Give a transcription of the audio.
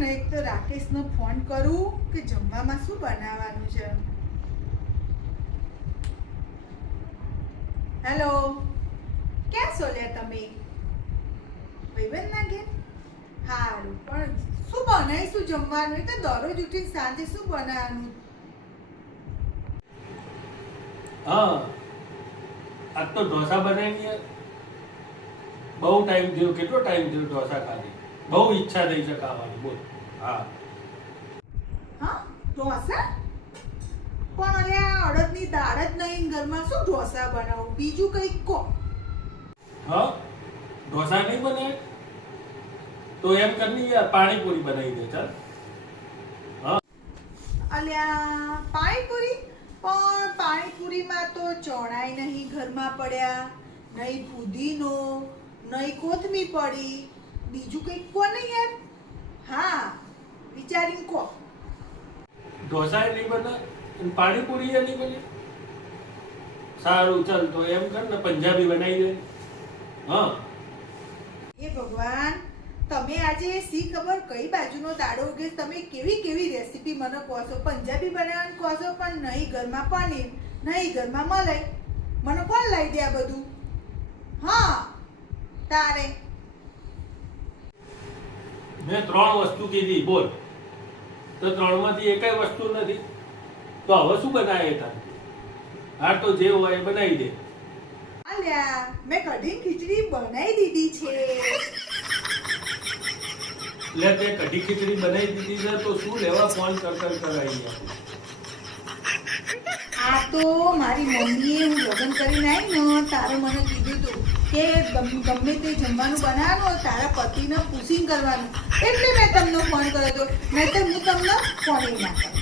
ને એક તો રાકેશનો ફોન કરું કે જમવામાં શું બનાવવાનું છે. હેલો, ક્યાં છો લ્યા તમે? ભાઈબંધ ના ઘેર? સારું, પણ શું બનાવીશું જમવાનું? એ તો દરરોજ ઉઠીને સાંજે શું બનાવવાનું? હા, આજ તો ઢોસા બનાવીએ. બહુ ટાઈમ થયો, કેટલો ટાઈમ થયો ઢોસા ખાધી. બહુ ઈચ્છા થઈ છે ખાવાની. બોલ. હા ઢોસા? પણ અલ્યા અડદની દાળ જ નહીં ઘરમાં, શું ઢોસા બનાવું? બીજું કંઈક કહો. હા, ઢોસા નહીં બનાવે તો એમ કરી યાર પાણીપુરી બનાવી દે. ચાલ. અલ્યા પાણીપુરી? પણ પાણીપુરીમાં તો ચોણાય નહીં ઘરમાં પડ્યા, નહીં પુદીનો, નહીં કોથમીર પડી. બીજું કંઈક કહો ને યાર. હા, વિચારીને કહો. ઢોસા નહીં બને પાણીપુરી નહીં બને. સારું, ચાલ તો એમ કર ને પંજાબી બનાવી દે. હા. એ ભગવાન, તમે આજે શી ખબર કઈ બાજુનો દાડો ઉગે, તમે કેવી કેવી રેસીપી મને કહો છો. પંજાબી બનાવવાનું કહો છો, પણ નહીં ઘરમાં પનીર, નહીં ઘરમાં મલાઈ. મને કોણ લાવી દે આ બધું? હા, તારે મેં 3 વસ્તુ કીધી. બોલ. તો 3માંથી એકેય વસ્તુ નથી તો હવે શું બનાવે તારે? હા, તો જે હોય એ બનાવી દે. અલ્યા, મેં કઢી ખીચડી બનાવી દીધી છે. એટલે તે કઢી ખીચડી બનાવી દીધી છે તો શું લેવા ફોન કરાવી? આ તો મારી મમ્મીએ હું લગ્ન કરીને આવી ને તારે મને કીધું હતું કે ગમે તે જમવાનું બનાવવાનું તારા પતિને પૂછીને કરવાનું, એટલે મેં તમને ફોન કર્યો હતો. નહીં તો હું તમને ફોન ના કરું.